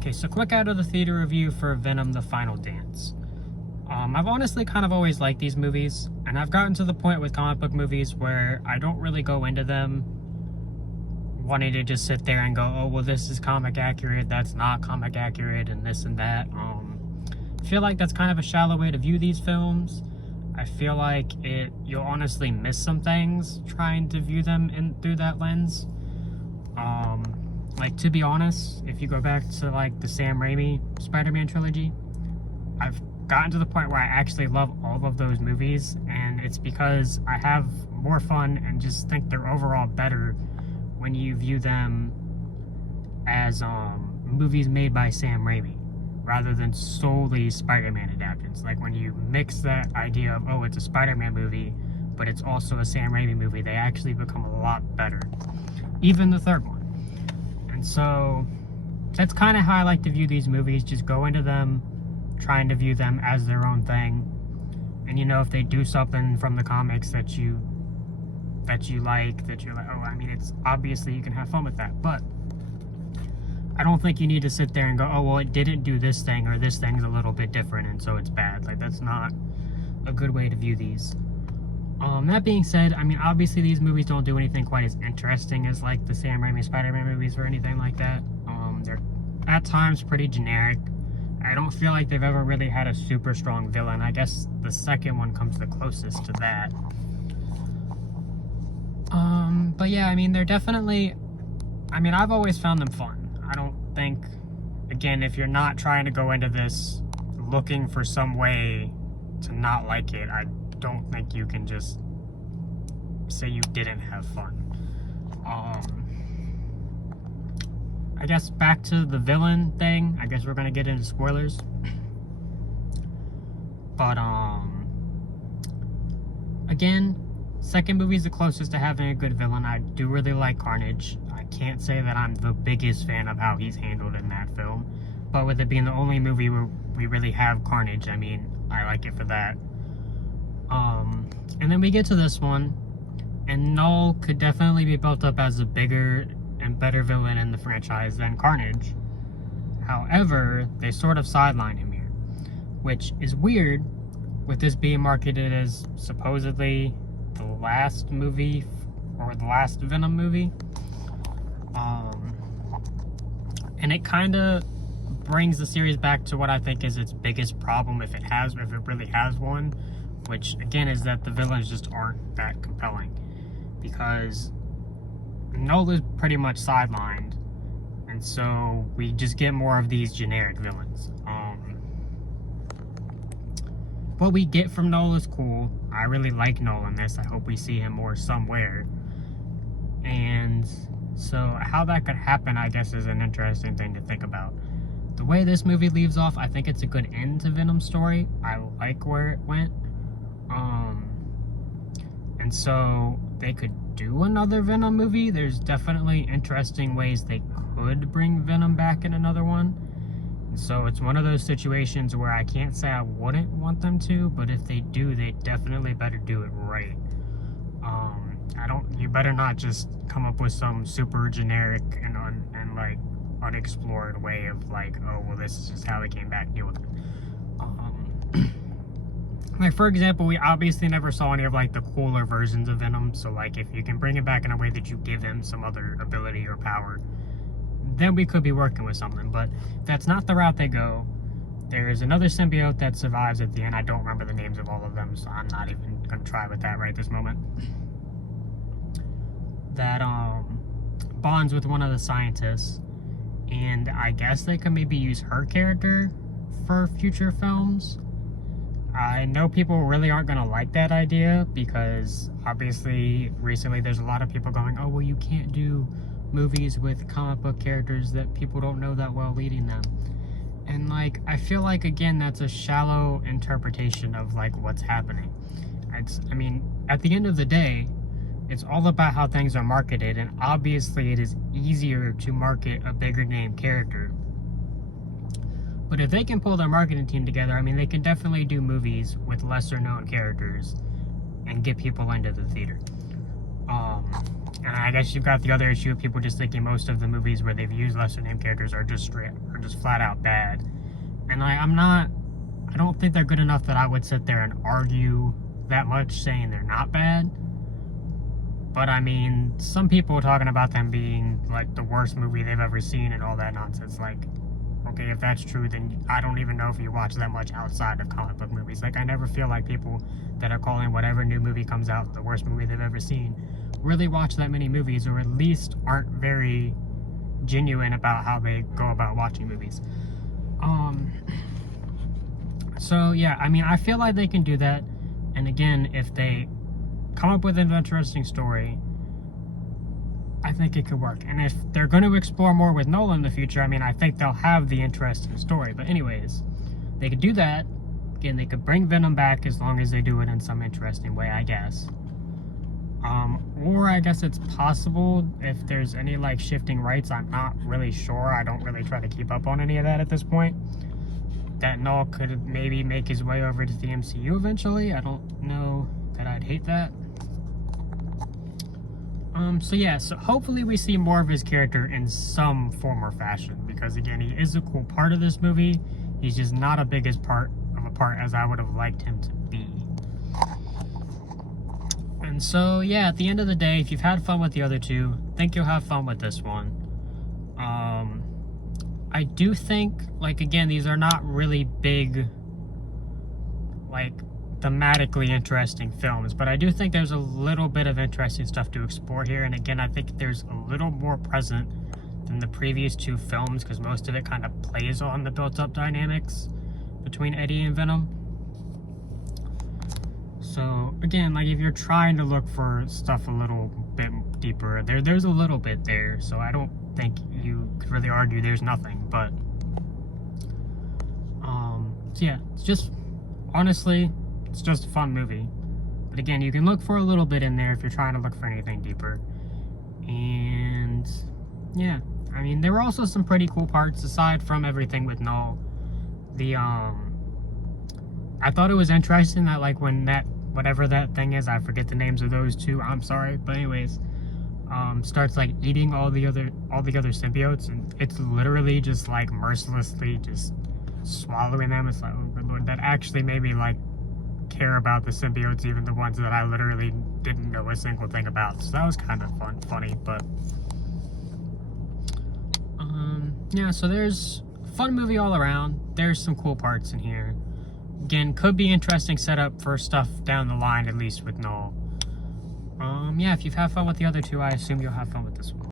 Okay, so quick out of the theater review for Venom: The Final Dance. I've honestly kind of always liked these movies, and I've gotten to the point with comic book movies where I don't really go into them wanting to just sit there and go, oh, well, this is comic accurate, that's not comic accurate, and this and that. I feel like that's kind of a shallow way to view these films. I feel like you'll honestly miss some things trying to view them through that lens. Like, to be honest, if you go back to like the Sam Raimi Spider-Man trilogy, I've gotten to the point where I actually love all of those movies, and it's because I have more fun and just think they're overall better when you view them as movies made by Sam Raimi rather than solely Spider-Man adaptations. Like, when you mix that idea of, oh, it's a Spider-Man movie, but it's also a Sam Raimi movie, they actually become a lot better. Even the third one. And so that's kind of how I like to view these movies. Just go into them trying to view them as their own thing. And if they do something from the comics that you like, that you're like, oh, I mean, it's obviously you can have fun with that. But I don't think you need to sit there and go, oh, well, it didn't do this thing, or this thing's a little bit different, and so it's bad. Like, that's not a good way to view these. That being said, I mean, obviously these movies don't do anything quite as interesting as like the Sam Raimi Spider-Man movies or anything like that. They're at times pretty generic. I don't feel like they've ever really had a super strong villain. I guess the second one comes the closest to that. But yeah, I mean, they're definitely, I mean, I've always found them fun. I don't think, again, if you're not trying to go into this looking for some way to not like it, I don't think you can just say you didn't have fun. I guess back to the villain thing, I guess we're gonna get into spoilers. But again, second movie is the closest to having a good villain. I do really like Carnage. I can't say that I'm the biggest fan of how he's handled in that film, but with it being the only movie where we really have Carnage, I mean, I like it for that. And then we get to this one, and Null could definitely be built up as a bigger and better villain in the franchise than Carnage. However, they sort of sideline him here, which is weird with this being marketed as supposedly the last movie, or the last Venom movie. And it kind of brings the series back to what I think is its biggest problem, if it really has one, which again is that the villains just aren't that compelling, because Nola's pretty much sidelined, and so we just get more of these generic villains. What we get from Nola's cool. I really like Nola in this. I hope we see him more somewhere. And so how that could happen, I guess, is an interesting thing to think about. The way this movie leaves off, I think it's a good end to Venom's story. I like where it went. And so they could do another Venom movie. There's definitely interesting ways they could bring Venom back in another one. And so it's one of those situations where I can't say I wouldn't want them to, but if they do, they definitely better do it right. You better not just come up with some super generic and like unexplored way of like, oh, well, this is just how they came back, deal with it. Like, for example, we obviously never saw any of like the cooler versions of Venom, so like if you can bring it back in a way that you give him some other ability or power, then we could be working with something. But if that's not the route they go, there's another symbiote that survives at the end. I don't remember the names of all of them, so I'm not even gonna try with that right this moment. That bonds with one of the scientists, and I guess they could maybe use her character for future films. I know people really aren't going to like that idea, because obviously recently there's a lot of people going, oh, well, you can't do movies with comic book characters that people don't know that well leading them. And like, I feel like, again, that's a shallow interpretation of like what's happening. I mean, at the end of the day, it's all about how things are marketed, and obviously it is easier to market a bigger name character. But if they can pull their marketing team together, I mean, they can definitely do movies with lesser known characters and get people into the theater. And I guess you've got the other issue of people just thinking most of the movies where they've used lesser named characters are just flat out bad. And I don't think they're good enough that I would sit there and argue that much saying they're not bad. But I mean, some people talking about them being like the worst movie they've ever seen and all that nonsense. Like, okay, if that's true, then I don't even know if you watch that much outside of comic book movies. Like, I never feel like people that are calling whatever new movie comes out the worst movie they've ever seen really watch that many movies, or at least aren't very genuine about how they go about watching movies. So yeah, I mean, I feel like they can do that. And again, if they come up with an interesting story, I think it could work. And if they're going to explore more with Nolan in the future, I mean, I think they'll have the interesting story. But anyways, they could do that. Again, they could bring Venom back as long as they do it in some interesting way, I guess. Or I guess it's possible if there's any like shifting rights. I'm not really sure. I don't really try to keep up on any of that at this point. That Null could maybe make his way over to the MCU eventually. I don't know that I'd hate that. So yeah, so hopefully we see more of his character in some form or fashion, because again, he is a cool part of this movie. He's just not a big as part as I would have liked him to be. And so yeah, at the end of the day, if you've had fun with the other two, I think you'll have fun with this one. I do think, like, again, these are not really big, like, thematically interesting films, but I do think there's a little bit of interesting stuff to explore here. And again, I think there's a little more present than the previous two films, because most of it kind of plays on the built-up dynamics between Eddie and Venom. So again, like, if you're trying to look for stuff a little bit deeper, there's a little bit there. So I don't think you could really argue there's nothing. But so yeah, it's just, honestly, it's just a fun movie. But again, you can look for a little bit in there if you're trying to look for anything deeper. And yeah, I mean, there were also some pretty cool parts aside from everything with Null. I thought it was interesting that, like, when that, whatever that thing is, I forget the names of those two, I'm sorry, but anyways, starts like eating all the other symbiotes, and it's literally just like mercilessly just swallowing them. It's like, oh good lord, that actually made me like care about the symbiotes, even the ones that I literally didn't know a single thing about. So that was kind of funny, but yeah, so there's a fun movie all around. There's some cool parts in here. Again, could be interesting setup for stuff down the line, at least with Null. Yeah, if you've had fun with the other two, I assume you'll have fun with this one.